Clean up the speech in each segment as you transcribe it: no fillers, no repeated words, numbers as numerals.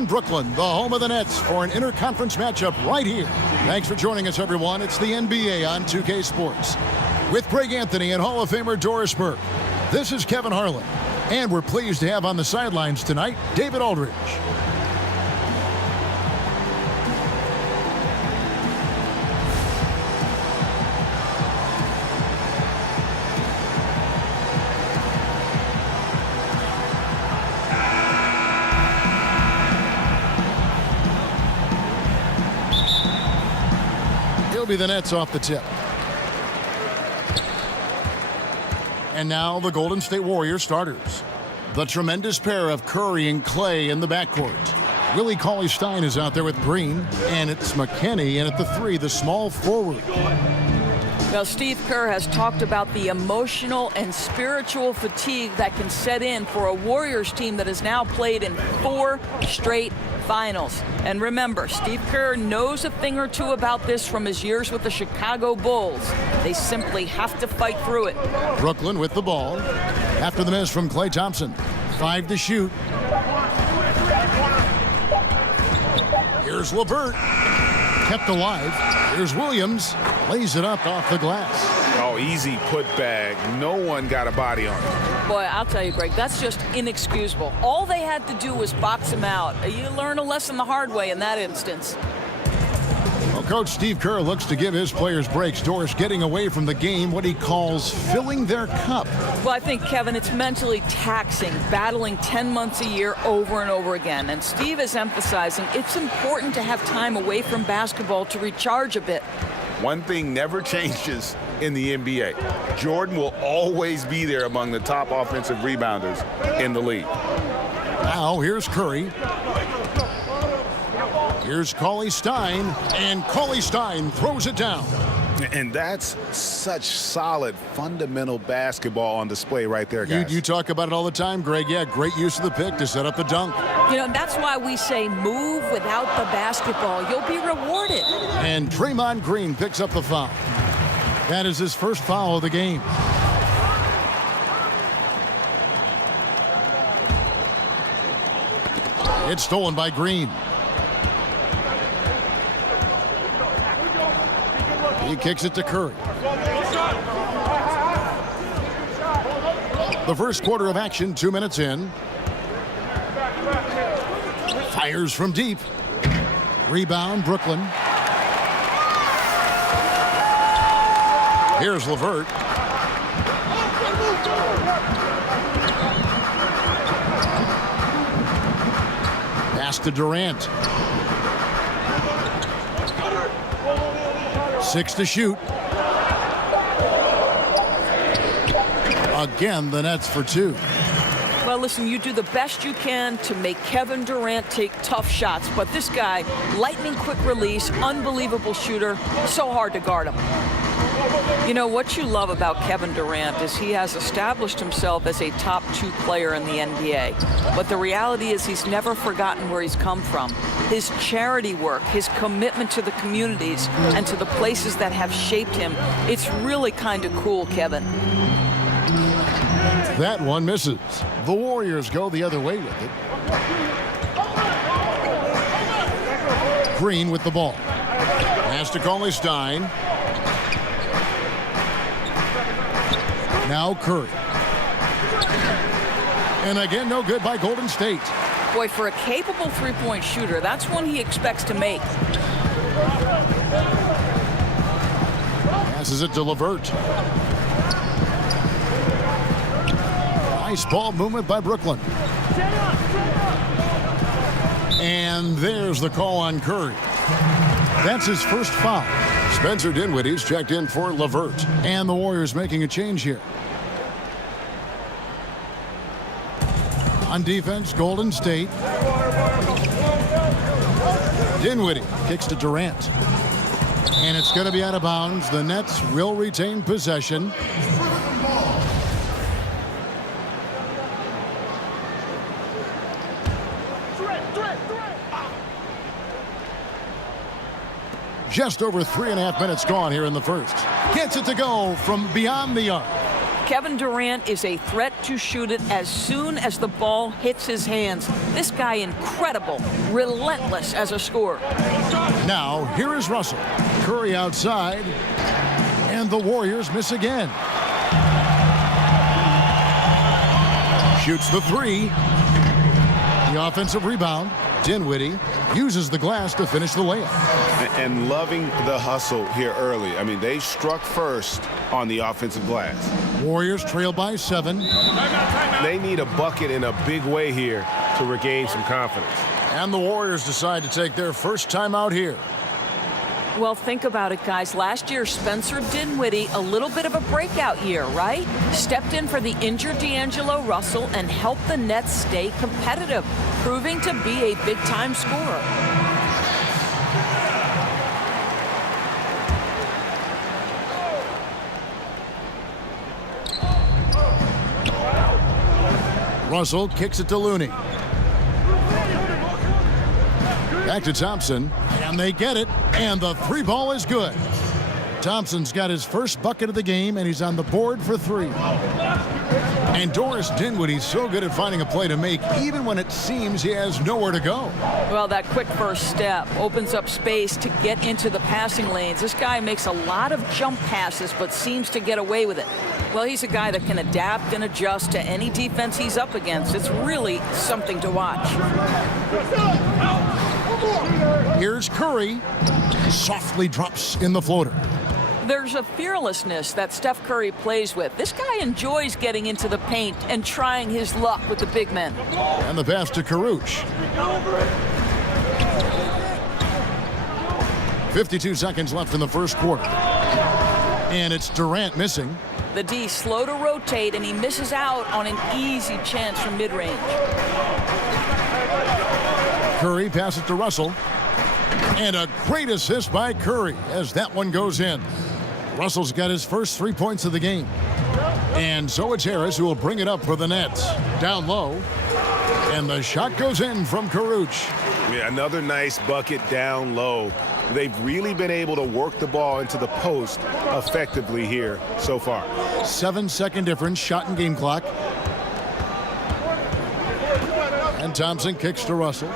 in Brooklyn, the home of the Nets, for an interconference matchup right here. Thanks for joining us, everyone. It's the NBA on 2K Sports. With Greg Anthony and Hall of Famer Doris Burke, this is Kevin Harlan. And we're pleased to have on the sidelines tonight, David Aldridge. Be the Nets off the tip. And now the Golden State Warriors starters. The tremendous pair of Curry and Clay in the backcourt. Willie Cauley-Stein is out there with Green, and it's McKinney in at the 3, the small forward. Now, Steve Kerr has talked about the emotional and spiritual fatigue that can set in for a Warriors team that has now played in 4 straight finals. And remember, Steve Kerr knows a thing or two about this from his years with the Chicago Bulls. They simply have to fight through it. Brooklyn with the ball. After the miss from Klay Thompson. 5 to shoot. Here's LeVert. Kept alive. Here's Williams. Lays it up off the glass. Oh, easy putback. No one got a body on it. Boy, I'll tell you, Greg, that's just inexcusable. All they had to do was box him out. You learn a lesson the hard way in that instance. Well, Coach Steve Kerr looks to give his players breaks. Doris getting away from the game, what he calls filling their cup. Well, I think, Kevin, it's mentally taxing, battling 10 months a year over and over again. And Steve is emphasizing it's important to have time away from basketball to recharge a bit. One thing never changes in the NBA. Jordan will always be there among the top offensive rebounders in the league. Now here's Curry. Here's Cauley-Stein, and Cauley-Stein throws it down. And that's such solid, fundamental basketball on display right there, guys. You talk about it all the time, Greg. Yeah, great use of the pick to set up the dunk. You know, that's why we say move without the basketball. You'll be rewarded. And Draymond Green picks up the foul. That is his first foul of the game. It's stolen by Green. He kicks it to Curry. The first quarter of action, 2 minutes in. Fires from deep. Rebound, Brooklyn. Here's LeVert. Pass to Durant. 6 to shoot. Again, the Nets for 2. Well, listen, you do the best you can to make Kevin Durant take tough shots, but this guy, lightning quick release, unbelievable shooter, so hard to guard him. You know, what you love about Kevin Durant is he has established himself as a top 2 player in the NBA. But the reality is he's never forgotten where he's come from. His charity work, his commitment to the communities and to the places that have shaped him. It's really kind of cool, Kevin. That one misses. The Warriors go the other way with it. Green with the ball. Pass to Cauley-Stein. Now Curry. And again, no good by Golden State. Boy, for a capable three-point shooter, that's one he expects to make. Passes it to LeVert. Nice ball movement by Brooklyn. And there's the call on Curry. That's his first foul. Spencer Dinwiddie's checked in for LeVert. And the Warriors making a change here. On defense, Golden State. Dinwiddie kicks to Durant. And it's going to be out of bounds. The Nets will retain possession. Just over 3.5 minutes gone here in the first. Gets it to go from beyond the arc. Kevin Durant is a threat to shoot it as soon as the ball hits his hands. This guy incredible, relentless as a scorer. Now, here is Russell. Curry outside, and the Warriors miss again. Shoots the three. The offensive rebound. Dinwiddie uses the glass to finish the layup. And loving the hustle here early. I mean, they struck first on the offensive glass. Warriors trail by 7. They need a bucket in a big way here to regain some confidence. And the Warriors decide to take their first time out here. Well, think about it, guys. Last year, Spencer Dinwiddie, a little bit of a breakout year, right? Stepped in for the injured D'Angelo Russell and helped the Nets stay competitive, proving to be a big-time scorer. Russell kicks it to Looney. Back to Thompson, and they get it, and the three ball is good. Thompson's got his first bucket of the game, and he's on the board for 3. And Doris Dinwiddie's so good at finding a play to make, even when it seems he has nowhere to go. Well, that quick first step opens up space to get into the passing lanes. This guy makes a lot of jump passes, but seems to get away with it. Well, he's a guy that can adapt and adjust to any defense he's up against. It's really something to watch. Here's Curry. Softly drops in the floater. There's a fearlessness that Steph Curry plays with. This guy enjoys getting into the paint and trying his luck with the big men. And the pass to Caruth. 52 seconds left in the first quarter. And it's Durant missing. The D slow to rotate, and he misses out on an easy chance from mid-range. Curry passes to Russell. And a great assist by Curry as that one goes in. Russell's got his first 3 points of the game. And so it's Harris who will bring it up for the Nets. Down low. And the shot goes in from Caruth. Yeah, another nice bucket down low. They've really been able to work the ball into the post effectively here so far. 7-second difference, shot and game clock. And Thompson kicks to Russell.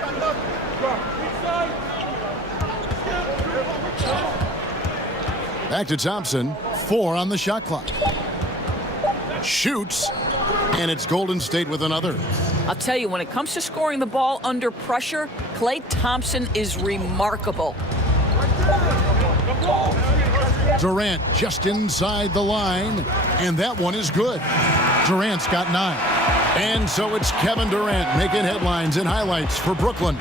Back to Thompson. 4 on the shot clock. Shoots. And it's Golden State with another. I'll tell you, when it comes to scoring the ball under pressure, Klay Thompson is remarkable. Durant just inside the line, and that one is good. Durant's got 9. And so it's Kevin Durant making headlines and highlights for Brooklyn.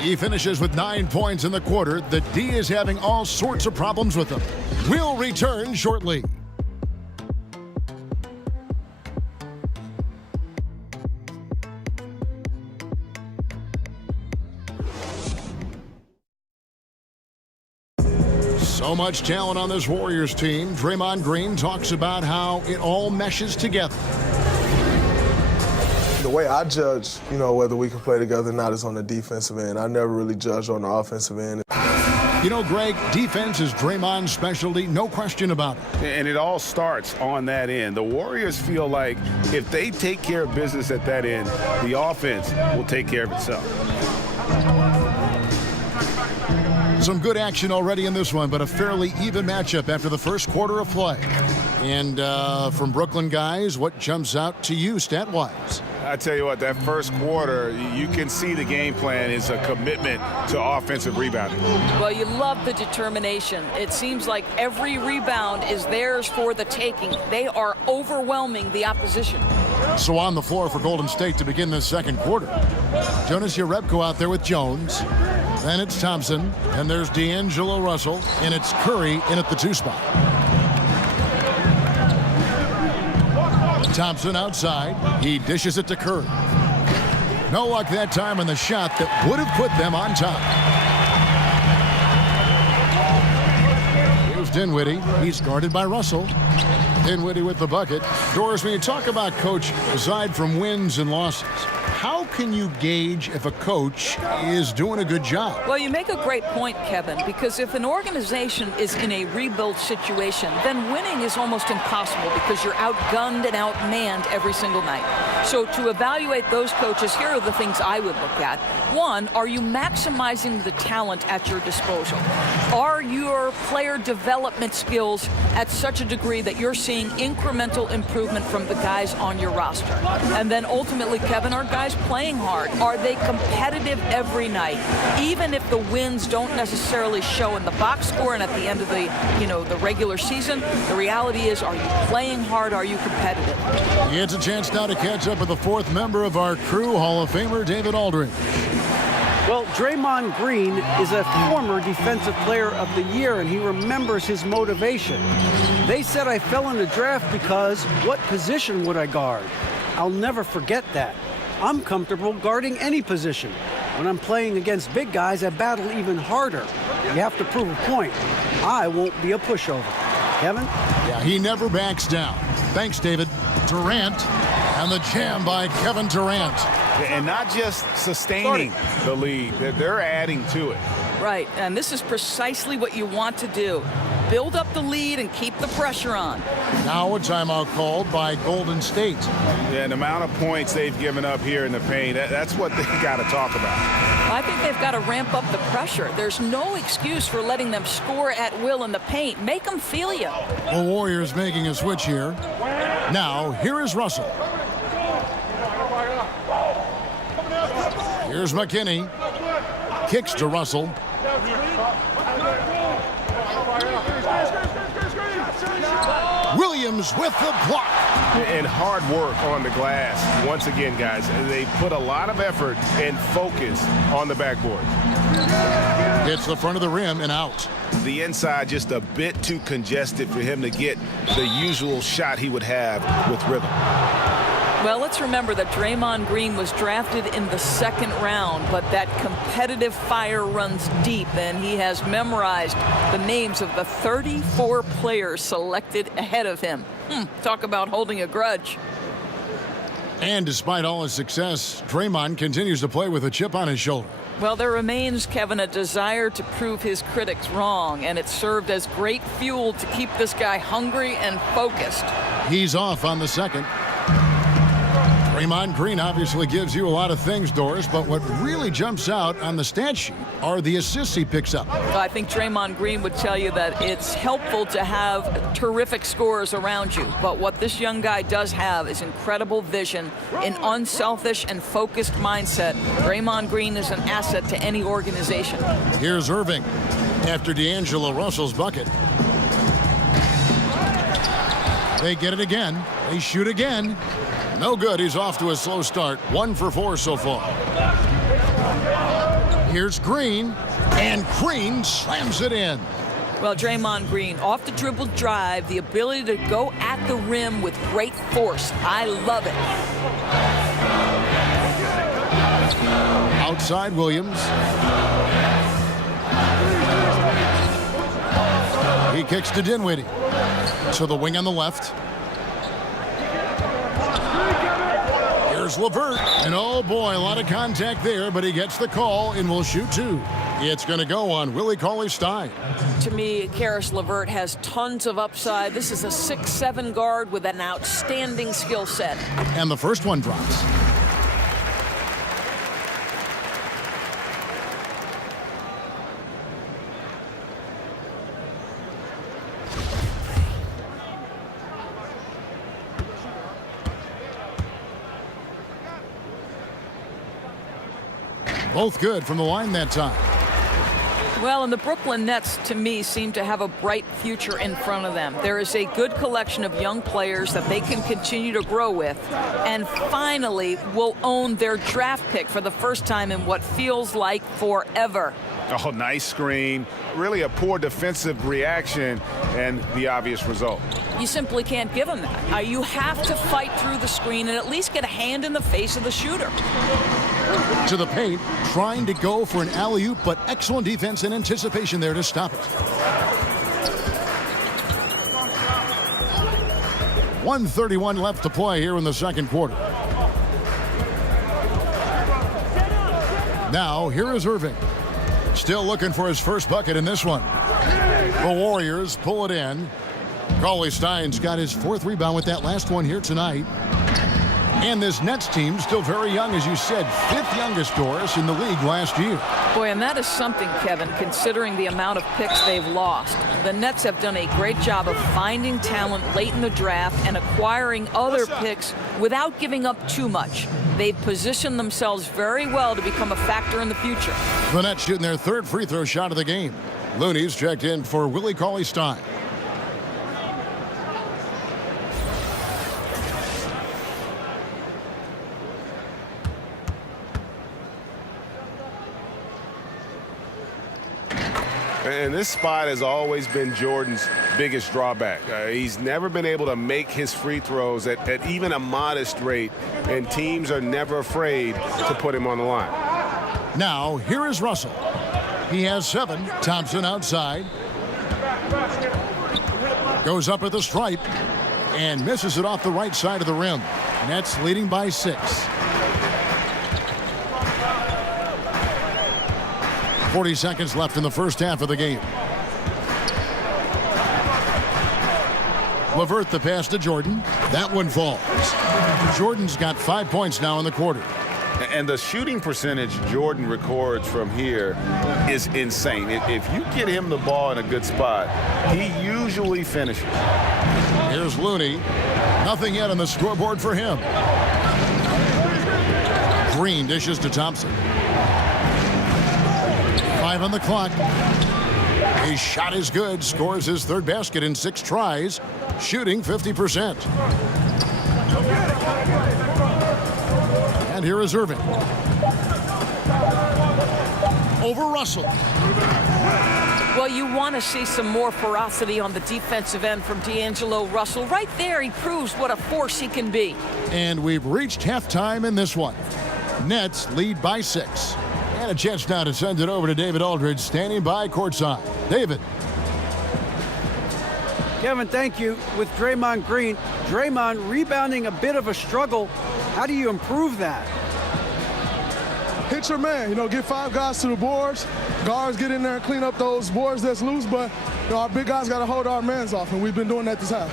He finishes with 9 points in the quarter. The D is having all sorts of problems with him. We'll return shortly. So much talent on this Warriors team. Draymond Green talks about how it all meshes together. The way I judge, whether we can play together or not is on the defensive end. I never really judge on the offensive end. Greg, defense is Draymond's specialty, no question about it. And it all starts on that end. The Warriors feel like if they take care of business at that end, the offense will take care of itself. Some good action already in this one, but a fairly even matchup after the first quarter of play. And from Brooklyn guys, what jumps out to you stat-wise? I tell you what, that first quarter, you can see the game plan is a commitment to offensive rebounding. Well, you love the determination. It seems like every rebound is theirs for the taking. They are overwhelming the opposition. So on the floor for Golden State to begin this second quarter. Jonas Jerebko out there with Jones. Then it's Thompson. And there's D'Angelo Russell. And it's Curry in at the 2 spot. Thompson outside. He dishes it to Curry. No luck that time on the shot that would have put them on top. Here's Dinwiddie. He's guarded by Russell. Dinwiddie with the bucket. Doris, when you talk about coach, aside from wins and losses, how can you gauge if a coach is doing a good job? Well, you make a great point, Kevin, because if an organization is in a rebuild situation, then winning is almost impossible because you're outgunned and outmanned every single night. So to evaluate those coaches, here are the things I would look at. One, are you maximizing the talent at your disposal? Are your player development skills at such a degree that you're seeing incremental improvement from the guys on your roster? And then ultimately, Kevin, are guys playing hard? Are they competitive every night? Even if the wins don't necessarily show in the box score and at the end of the, the regular season, the reality is, are you playing hard? Are you competitive? It's a chance now to catch up with the fourth member of our crew, Hall of Famer David Aldridge. Well, Draymond Green is a former Defensive Player of the Year, and he remembers his motivation. They said I fell in the draft because what position would I guard? I'll never forget that. I'm comfortable guarding any position. When I'm playing against big guys, I battle even harder. You have to prove a point. I won't be a pushover. Kevin? Yeah, he never backs down. Thanks, David. Durant, and the jam by Kevin Durant. And not just sustaining the lead, they're adding to it. Right, and this is precisely what you want to do. Build up the lead and keep the pressure on. Now a timeout called by Golden State. Yeah, the amount of points they've given up here in the paint, that's what they got to talk about. I think they've got to ramp up the pressure. There's no excuse for letting them score at will in the paint. Make them feel you. The Warriors making a switch here. Now, here is Russell. Here's McKinney. Kicks to Russell. Williams with the block. And hard work on the glass. Once again, guys, they put a lot of effort and focus on the backboard. Hits the front of the rim and out. The inside just a bit too congested for him to get the usual shot he would have with rhythm. Well, let's remember that Draymond Green was drafted in the second round, but that competitive fire runs deep, and he has memorized the names of the 34 players selected ahead of him. Talk about holding a grudge. And despite all his success, Draymond continues to play with a chip on his shoulder. Well, there remains, Kevin, a desire to prove his critics wrong, and it served as great fuel to keep this guy hungry and focused. He's off on the second. Draymond Green obviously gives you a lot of things, Doris, but what really jumps out on the stat sheet are the assists he picks up. Well, I think Draymond Green would tell you that it's helpful to have terrific scorers around you, but what this young guy does have is incredible vision, an unselfish and focused mindset. Draymond Green is an asset to any organization. Here's Irving after D'Angelo Russell's bucket. They get it again. They shoot again. No good. He's off to a slow start. 1 for 4 so far. Here's Green, and Green slams it in. Well, Draymond Green, off the dribble drive, the ability to go at the rim with great force. I love it. Outside Williams. He kicks to Dinwiddie. To the wing on the left. Here's LeVert, and oh boy, a lot of contact there, but he gets the call and will shoot 2. It's going to go on Willie Cauley-Stein. To me, Karis LeVert has tons of upside. This is a 6'7" guard with an outstanding skill set. And the first one drops. Both good from the line that time. Well, and the Brooklyn Nets, to me, seem to have a bright future in front of them. There is a good collection of young players that they can continue to grow with, and finally will own their draft pick for the first time in what feels like forever. Oh, nice screen. Really a poor defensive reaction, and the obvious result. You simply can't give them that. You have to fight through the screen and at least get a hand in the face of the shooter. To the paint, trying to go for an alley-oop, but excellent defense and anticipation there to stop it. 1:31 left to play here in the second quarter. Now, here is Irving. Still looking for his first bucket in this one. The Warriors pull it in. Cauley-Stein's got his 4th rebound with that last one here tonight. And this Nets team, still very young, as you said, 5th youngest, Doris, in the league last year. Boy, and that is something, Kevin, considering the amount of picks they've lost. The Nets have done a great job of finding talent late in the draft and acquiring other picks without giving up too much. They've positioned themselves very well to become a factor in the future. The Nets shooting their 3rd free throw shot of the game. Looney's checked in for Willie Cauley-Stein. And this spot has always been Jordan's biggest drawback. He's never been able to make his free throws at even a modest rate, and teams are never afraid to put him on the line. Now, here is Russell. He has 7. Thompson outside. Goes up at the stripe and misses it off the right side of the rim. Nets leading by 6. 40 seconds left in the first half of the game. LeVert the pass to Jordan. That one falls. Jordan's got 5 points now in the quarter. And the shooting percentage Jordan records from here is insane. If you get him the ball in a good spot, he usually finishes. Here's Looney. Nothing yet on the scoreboard for him. Green dishes to Thompson. 5 on the clock. His shot is good. Scores his 3rd basket in 6 tries. Shooting 50%. And here is Irving. Over Russell. Well, you want to see some more ferocity on the defensive end from D'Angelo Russell. Right there, he proves what a force he can be. And we've reached halftime in this one. Nets lead by 6. And a chance now to send it over to David Aldridge, standing by courtside. David. Kevin, thank you. With Draymond Green, Draymond rebounding a bit of a struggle. How do you improve that? Hit your man, get 5 guys to the boards. Guards get in there and clean up those boards that's loose, but our big guys got to hold our mans off, and we've been doing that this half.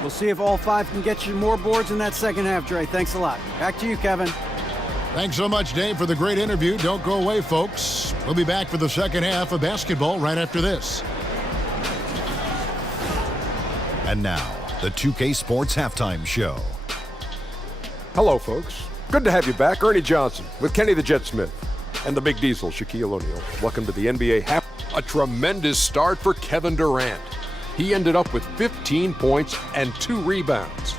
We'll see if all 5 can get you more boards in that second half, Dre. Thanks a lot. Back to you, Kevin. Thanks so much, Dave, for the great interview. Don't go away, folks. We'll be back for the second half of basketball right after this. And now, the 2K Sports Halftime Show. Hello, folks. Good to have you back. Ernie Johnson with Kenny the Jet Smith and the Big Diesel, Shaquille O'Neal. Welcome to the NBA Half. A tremendous start for Kevin Durant. He ended up with 15 points and 2 rebounds.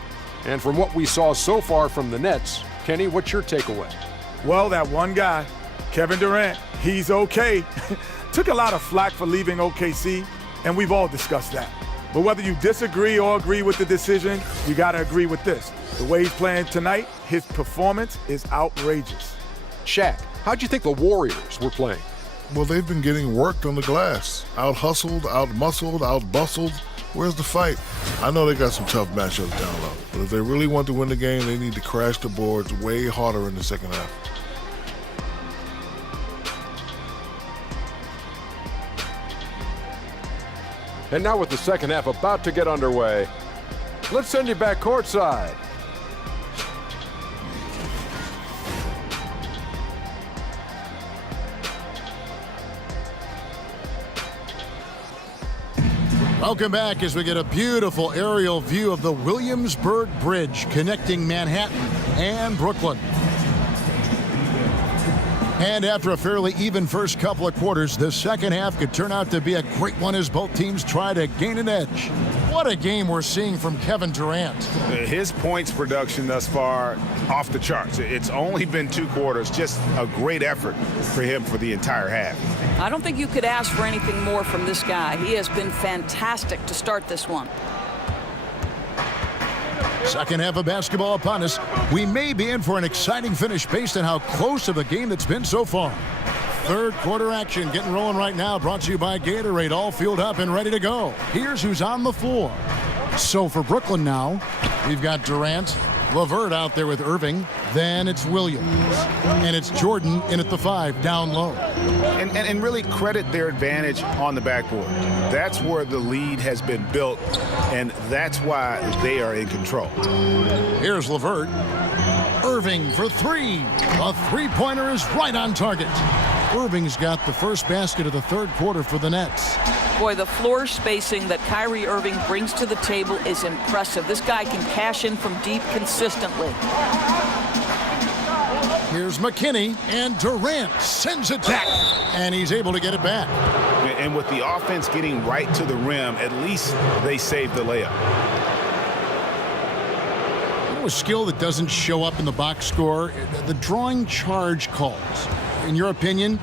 And from what we saw so far from the Nets, Kenny, what's your takeaway? Well, that one guy, Kevin Durant, he's okay. Took a lot of flack for leaving OKC, and we've all discussed that. But whether you disagree or agree with the decision, you got to agree with this. The way he's playing tonight, his performance is outrageous. Shaq, how'd you think the Warriors were playing? Well, they've been getting worked on the glass. Out-hustled, out-muscled, out-bustled. Where's the fight? I know they got some tough matchups down low, but if they really want to win the game, they need to crash the boards way harder in the second half. And now with the second half about to get underway, let's send you back courtside. Welcome back as we get a beautiful aerial view of the Williamsburg Bridge connecting Manhattan and Brooklyn. And after a fairly even first couple of quarters, the second half could turn out to be a great one as both teams try to gain an edge. What a game we're seeing from Kevin Durant. His points production thus far off the charts. It's only been 2 quarters, just a great effort for him for the entire half. I don't think you could ask for anything more from this guy. He has been fantastic to start this one. Second half of basketball upon us. We may be in for an exciting finish based on how close of a game that's been so far. Third quarter action getting rolling right now, brought to you by Gatorade, all fueled up and ready to go. Here's who's on the floor. So for Brooklyn now, we've got Durant, LeVert out there with Irving. Then it's Williams. And it's Jordan in at the 5, down low. And really credit their advantage on the backboard. That's where the lead has been built, and that's why they are in control. Here's LeVert. Irving for 3. A three-pointer is right on target. Irving's got the first basket of the third quarter for the Nets. Boy, the floor spacing that Kyrie Irving brings to the table is impressive. This guy can cash in from deep consistently. Here's McKinney, and Durant sends it back, and he's able to get it back. And with the offense getting right to the rim, at least they saved the layup. A skill that doesn't show up in the box score, the drawing charge calls. In your opinion,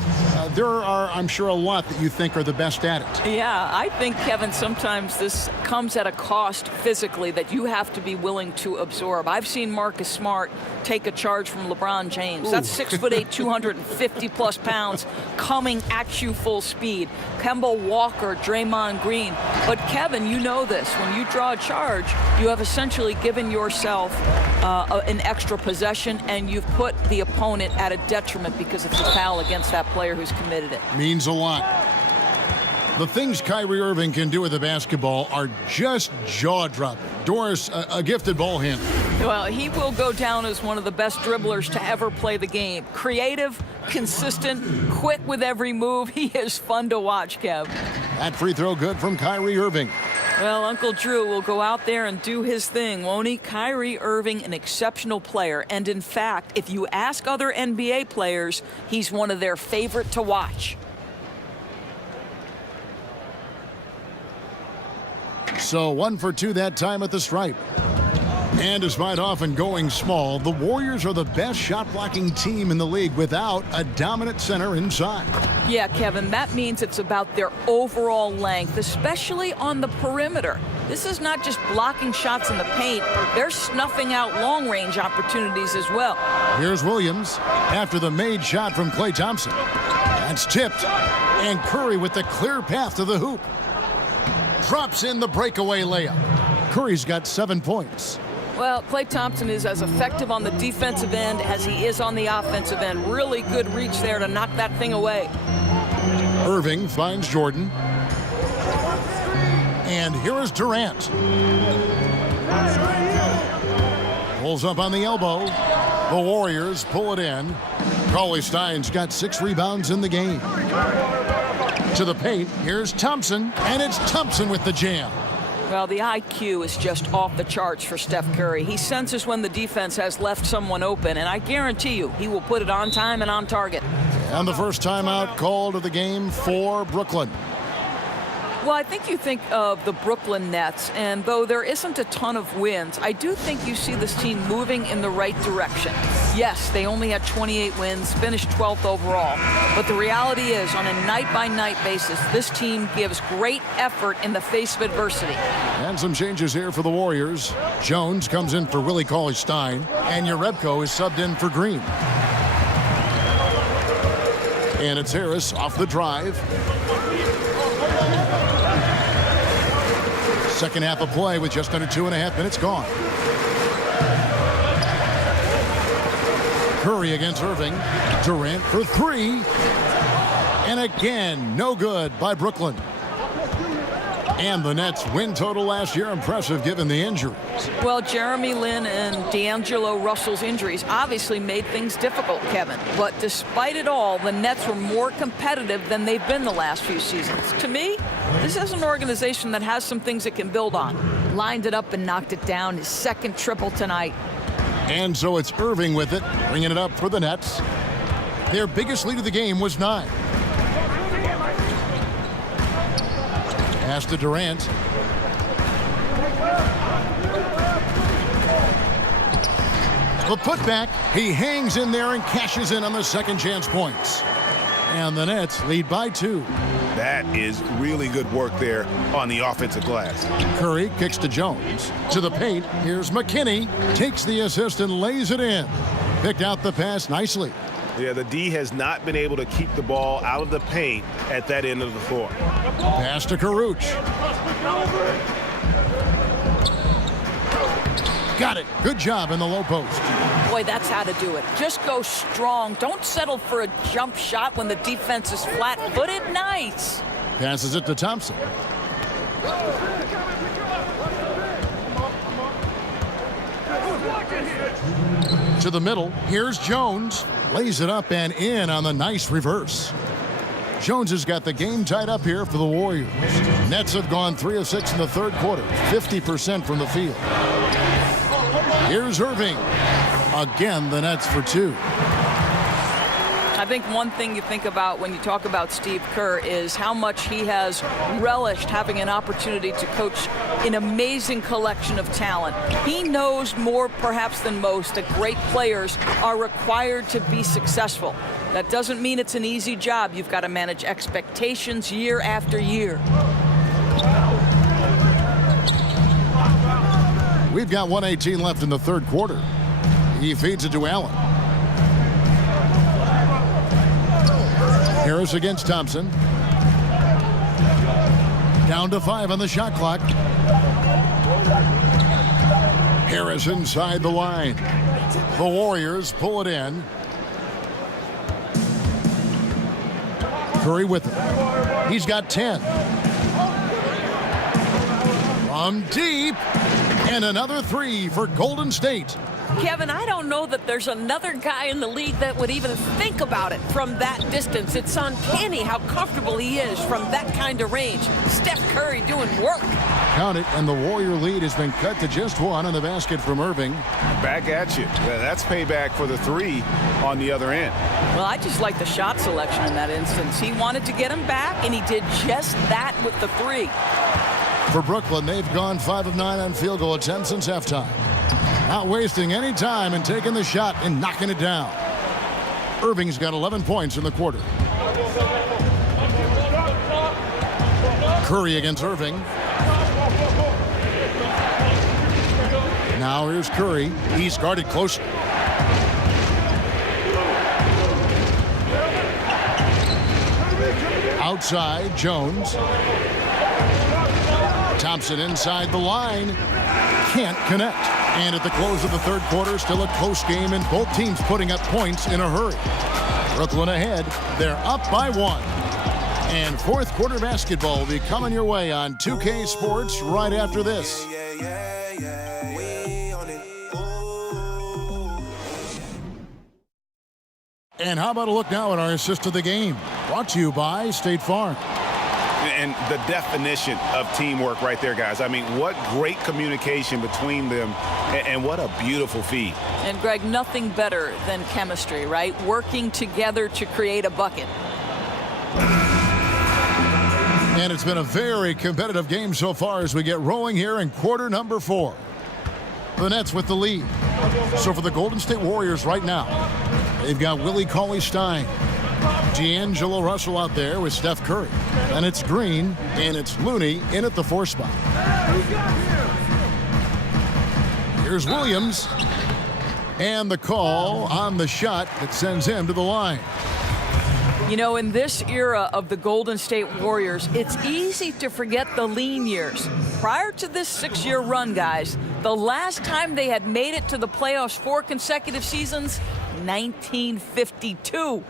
there are, I'm sure, a lot that you think are the best at it. Yeah, I think, Kevin, sometimes this comes at a cost physically that you have to be willing to absorb. I've seen Marcus Smart take a charge from LeBron James. Ooh. That's 6'8", 250-plus pounds coming at you full speed. Kemba Walker, Draymond Green. But, Kevin, you know this. When you draw a charge, you have essentially given yourself an extra possession, and you've put the opponent at a detriment because it's a foul against that player who's committed it. Means a lot. The things Kyrie Irving can do with the basketball are just jaw-dropping. Doris, a gifted ball handler. Well, he will go down as one of the best dribblers to ever play the game. Creative, consistent, quick with every move. He is fun to watch, Kev. That free throw good from Kyrie Irving. Well, Uncle Drew will go out there and do his thing, won't he? Kyrie Irving, an exceptional player. And in fact, if you ask other NBA players, he's one of their favorite to watch. So 1 for 2 that time at the stripe. And despite often going small, the Warriors are the best shot-blocking team in the league without a dominant center inside. Yeah, Kevin, that means it's about their overall length, especially on the perimeter. This is not just blocking shots in the paint. They're snuffing out long-range opportunities as well. Here's Williams after the made shot from Klay Thompson. That's tipped. And Curry with the clear path to the hoop. Drops in the breakaway layup. Curry's got 7 points. Well, Klay Thompson is as effective on the defensive end as he is on the offensive end. Really good reach there to knock that thing away. Irving finds Jordan. And here is Durant. Pulls up on the elbow. The Warriors pull it in. Cauley-Stein's got 6 rebounds in the game. To the paint, here's Thompson, and it's Thompson with the jam. Well, the IQ is just off the charts for Steph Curry. He senses when the defense has left someone open, and I guarantee you he will put it on time and on target. And the first timeout called of the game for Brooklyn. Well, I think you think of the Brooklyn Nets, and though there isn't a ton of wins, I do think you see this team moving in the right direction. Yes, they only had 28 wins, finished 12th overall, but the reality is, on a night-by-night basis, this team gives great effort in the face of adversity. And some changes here for the Warriors. Jones comes in for Willie Cauley-Stein, and Jerebko is subbed in for Green. And it's Harris off the drive. Second half of play with just under 2.5 minutes gone. Curry against Irving. Durant for 3. And again, no good by Brooklyn. And the Nets' win total last year impressive given the injuries. Well, Jeremy Lin and D'Angelo Russell's injuries obviously made things difficult, Kevin. But despite it all, the Nets were more competitive than they've been the last few seasons. To me, this is an organization that has some things it can build on. Lined it up and knocked it down. His second triple tonight. And so it's Irving with it, bringing it up for the Nets. Their biggest lead of the game was 9. Pass to Durant. The putback, he hangs in there and cashes in on the second chance points. And the Nets lead by 2. That is really good work there on the offensive glass. Curry kicks to Jones. To the paint, here's McKinney. Takes the assist and lays it in. Picked out the pass nicely. Yeah, the D has not been able to keep the ball out of the paint at that end of the floor. Pass to Karuch. Got it. Good job in the low post. Boy, that's how to do it. Just go strong. Don't settle for a jump shot when the defense is flat-footed. Nice. Passes it to Thompson. To the middle. Here's Jones. Lays it up and in on the nice reverse. Jones has got the game tied up here for the Warriors. Nets have gone 3 of 6 in the third quarter, 50% from the field. Here's Irving. Again, the Nets for 2. I think one thing you think about when you talk about Steve Kerr is how much he has relished having an opportunity to coach an amazing collection of talent. He knows more perhaps than most that great players are required to be successful. That doesn't mean it's an easy job. You've got to manage expectations year after year. We've got 1:18 left in the third quarter. He feeds it to Allen. Harris against Thompson. Down to 5 on the shot clock. Harris inside the line. The Warriors pull it in. Curry with it. He's got 10. From deep. And another 3 for Golden State. Kevin, I don't know that there's another guy in the league that would even think about it from that distance. It's uncanny how comfortable he is from that kind of range. Steph Curry doing work. Count it, and the Warrior lead has been cut to just 1 on the basket from Irving. Back at you. That's payback for the 3 on the other end. Well, I just like the shot selection in that instance. He wanted to get him back, and he did just that with the 3. For Brooklyn, they've gone 5 of 9 on field goal attempts since halftime. Not wasting any time and taking the shot and knocking it down. Irving's got 11 points in the quarter. Curry against Irving. Now here's Curry. He's guarded closely. Outside, Jones. Thompson inside the line. Can't connect. And at the close of the third quarter, still a close game, and both teams putting up points in a hurry. Brooklyn ahead. They're up by 1. And fourth quarter basketball will be coming your way on 2K Sports right after this. And how about a look now at our assist of the game? Brought to you by State Farm. And the definition of teamwork right there, guys. I mean, what great communication between them, and what a beautiful feed. And, Greg, nothing better than chemistry, right? Working together to create a bucket. And it's been a very competitive game so far as we get rolling here in quarter number 4. The Nets with the lead. So for the Golden State Warriors right now, they've got Willie Cauley-Stein, D'Angelo Russell out there with Steph Curry. And it's Green, and it's Looney in at the 4 spot. Here's Williams. And the call on the shot that sends him to the line. You know, in this era of the Golden State Warriors, it's easy to forget the lean years. Prior to this 6-year run, guys, the last time they had made it to the playoffs 4 consecutive seasons, 1952.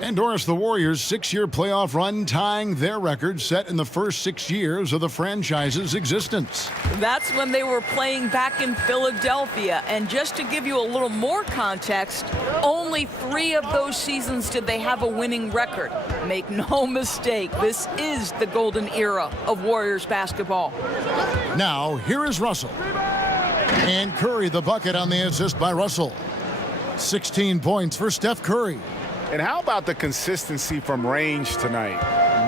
And Doris, the Warriors' 6-year playoff run tying their record set in the first 6 years of the franchise's existence. That's when they were playing back in Philadelphia. And just to give you a little more context, only 3 of those seasons did they have a winning record. Make no mistake, this is the golden era of Warriors basketball. Now, here is Russell. And Curry the bucket on the assist by Russell. 16 points for Steph Curry. And how about the consistency from range tonight?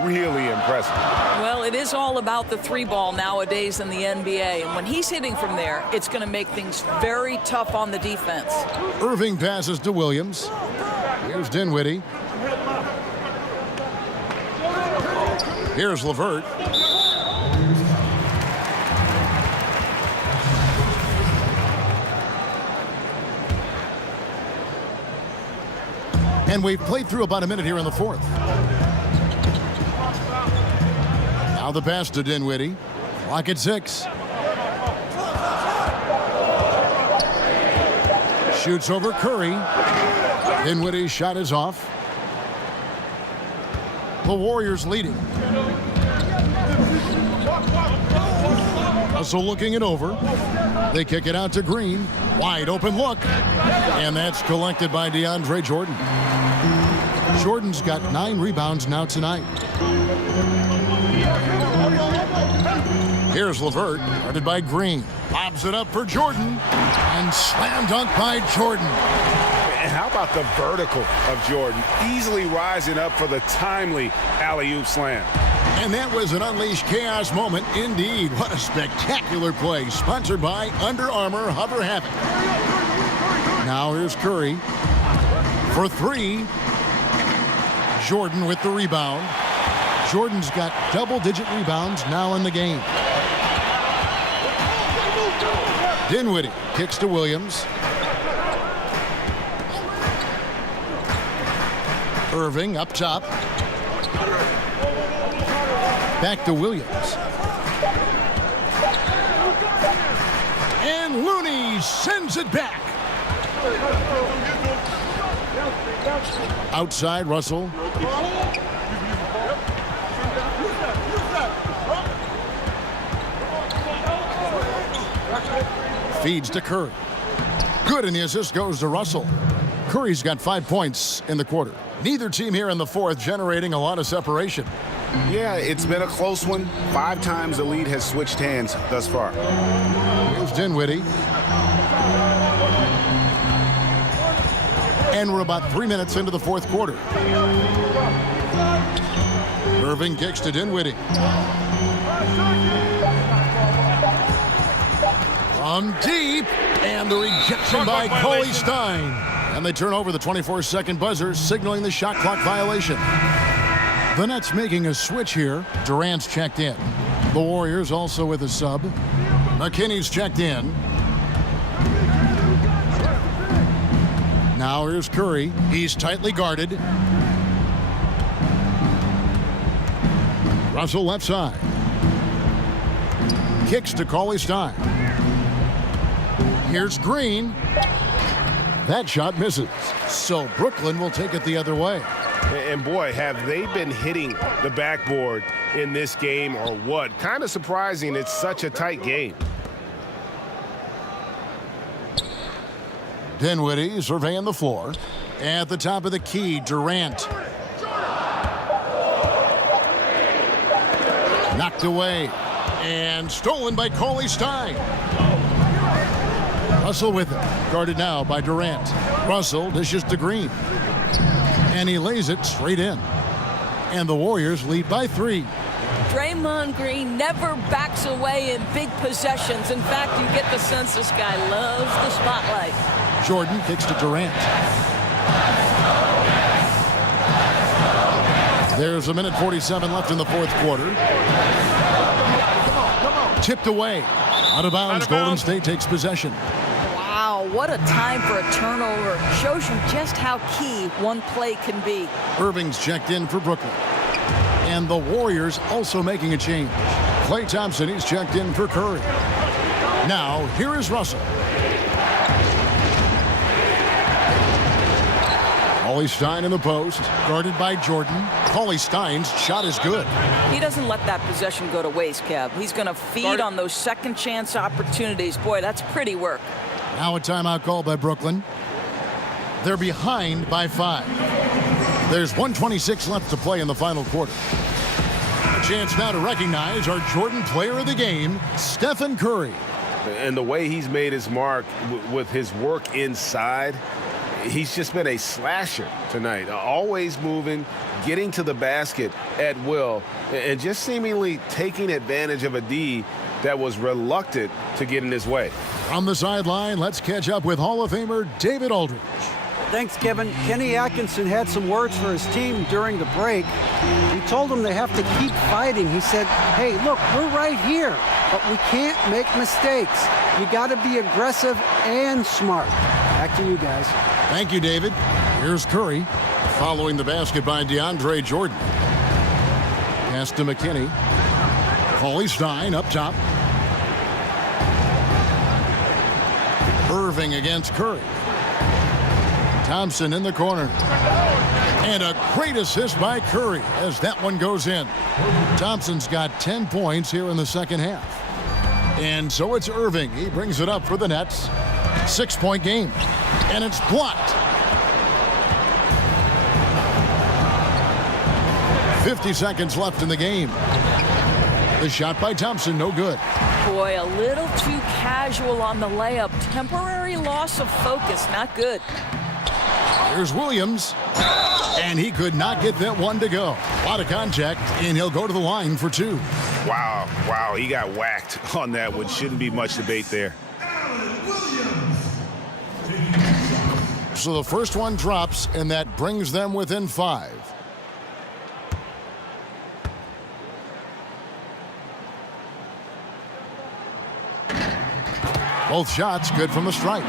Really impressive. Well, it is all about the 3 ball nowadays in the NBA. And when he's hitting from there, it's going to make things very tough on the defense. Irving passes to Williams. Here's Dinwiddie. Here's LeVert. And we've played through about a minute here in the fourth. Now the pass to Dinwiddie. Clock at 6. Shoots over Curry. Dinwiddie's shot is off. The Warriors leading. Russell looking it over. They kick it out to Green. Wide open look. And that's collected by DeAndre Jordan. Jordan's got 9 rebounds now tonight. Here's LeVert, guarded by Green. Lobs it up for Jordan. And slam dunk by Jordan. And how about the vertical of Jordan? Easily rising up for the timely alley-oop slam. And that was an unleashed chaos moment indeed. What a spectacular play. Sponsored by Under Armour Hover Havoc. Now here's Curry for 3. Jordan with the rebound. Jordan's got double-digit rebounds now in the game. Dinwiddie kicks to Williams. Irving up top. Back to Williams. And Looney sends it back. Outside, Russell. Feeds to Curry. Good, and the assist goes to Russell. Curry's got 5 points in the quarter. Neither team here in the fourth generating a lot of separation. Yeah, it's been a close one. 5 times the lead has switched hands thus far. Here's Dinwiddie. And we're about 3 minutes into the fourth quarter. Irving kicks to Dinwiddie. From deep, and the rejection by Cauley Stein. And they turn over the 24-second buzzer, signaling the shot clock violation. The Nets making a switch here. Durant's checked in. The Warriors also with a sub. McKinney's checked in. Now here's Curry. He's tightly guarded. Russell left side. Kicks to Cauley Stein. Here's Green. That shot misses. So Brooklyn will take it the other way. And boy, have they been hitting the backboard in this game or what? Kind of surprising it's such a tight game. Dinwiddie surveying the floor. At the top of the key, Durant. Knocked away. And stolen by Cauley Stein. Russell with it. Guarded now by Durant. Russell dishes to Green. And he lays it straight in. And the Warriors lead by 3. Draymond Green never backs away in big possessions. In fact, you get the sense this guy loves the spotlight. Jordan kicks to Durant. There's 1:47 left in the fourth quarter. Tipped away. Out of bounds. Golden State takes possession. Wow, what a time for a turnover. Shows you just how key one play can be. Irving's checked in for Brooklyn. And the Warriors also making a change. Klay Thompson, he's checked in for Curry. Now, here is Russell. Cauley Stein in the post, guarded by Jordan. Cauley Stein's shot is good. He doesn't let that possession go to waste, Kev. He's going to feed on those second chance opportunities. Boy, that's pretty work. Now a timeout call by Brooklyn. They're behind by 5. There's 1:26 left to play in the final quarter. A chance now to recognize our Jordan player of the game, Stephen Curry. And the way he's made his mark with his work inside, he's just been a slasher tonight. Always moving, getting to the basket at will, and just seemingly taking advantage of a D that was reluctant to get in his way. On the sideline, let's catch up with Hall of Famer David Aldridge. Thanks, Kevin. Kenny Atkinson had some words for his team during the break. He told them they have to keep fighting. He said, hey, look, we're right here, but we can't make mistakes. You got to be aggressive and smart. Back to you guys. Thank you, David. Here's Curry, following the basket by DeAndre Jordan. Pass to McKinney. Cauley Stein up top. Irving against Curry. Thompson in the corner. And a great assist by Curry as that one goes in. Thompson's got 10 points here in the second half. And so it's Irving. He brings it up for the Nets. 6-point game. And it's blocked. 50 seconds left in the game. The shot by Thompson, no good. Boy, a little too casual on the layup. Temporary loss of focus, not good. Here's Williams. And he could not get that one to go. A lot of contact, and he'll go to the line for 2. Wow, he got whacked on that one. Shouldn't be much debate there. So the first one drops, and that brings them within 5. Both shots good from the stripe.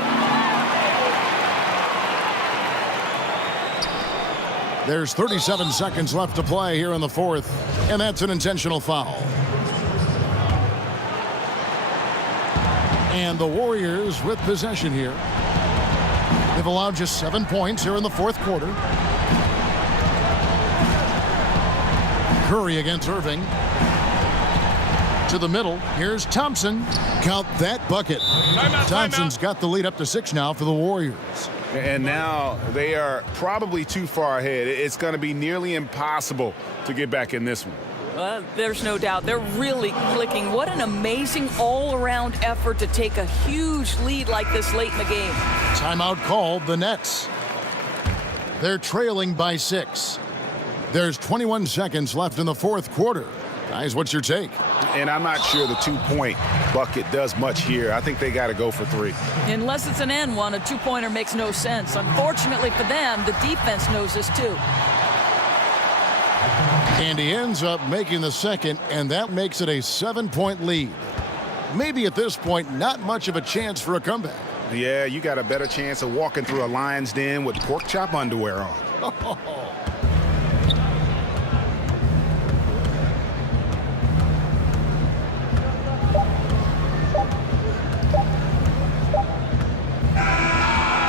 There's 37 seconds left to play here in the fourth, and that's an intentional foul. And the Warriors with possession here. They've allowed just 7 points here in the fourth quarter. Curry against Irving. To the middle. Here's Thompson. Count that bucket. Thompson's got the lead up to 6 now for the Warriors. And now they are probably too far ahead. It's going to be nearly impossible to get back in this one. Well, there's no doubt. They're really clicking. What an amazing all-around effort to take a huge lead like this late in the game. Timeout called, the Nets. They're trailing by 6. There's 21 seconds left in the fourth quarter. Guys, what's your take? And I'm not sure the 2-point bucket does much here. I think they got to go for 3. Unless it's an and one, a 2-pointer makes no sense. Unfortunately for them, the defense knows this too. And he ends up making the second, and that makes it a 7-point lead. Maybe at this point, not much of a chance for a comeback. Yeah, you got a better chance of walking through a lion's den with pork chop underwear on.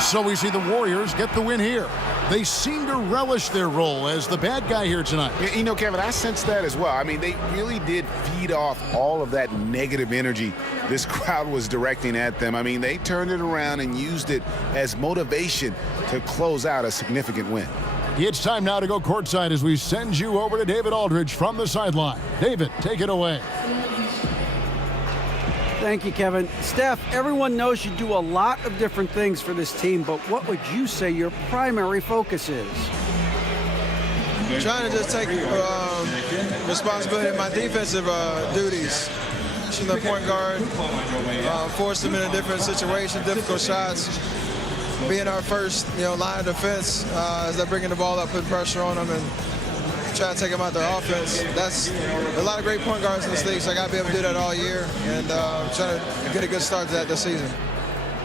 So we see the Warriors get the win here. They seem to relish their role as the bad guy here tonight. You know, Kevin, I sense that as well. I mean, they really did feed off all of that negative energy this crowd was directing at them. I mean, they turned it around and used it as motivation to close out a significant win. It's time now to go courtside as we send you over to David Aldridge from the sideline. David, take it away. Thank you, Kevin. Steph, everyone knows you do a lot of different things for this team, but what would you say your primary focus is? Trying to just take responsibility of my defensive duties. Pushing the point guard, force them in a different situation, difficult shots. Being our first, line of defense as they're bringing the ball up, putting pressure on them, and try to take them out their offense. That's a lot of great point guards in this league, so I got to be able to do that all year and try to get a good start to that this season.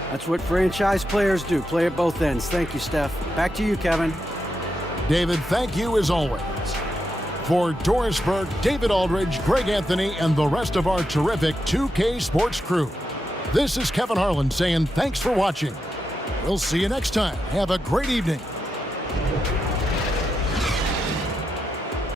That's what franchise players do, play at both ends. Thank you, Steph. Back to you, Kevin. David, thank you as always. For Doris Burke, David Aldridge, Greg Anthony, and the rest of our terrific 2K Sports crew, this is Kevin Harlan saying thanks for watching. We'll see you next time. Have a great evening.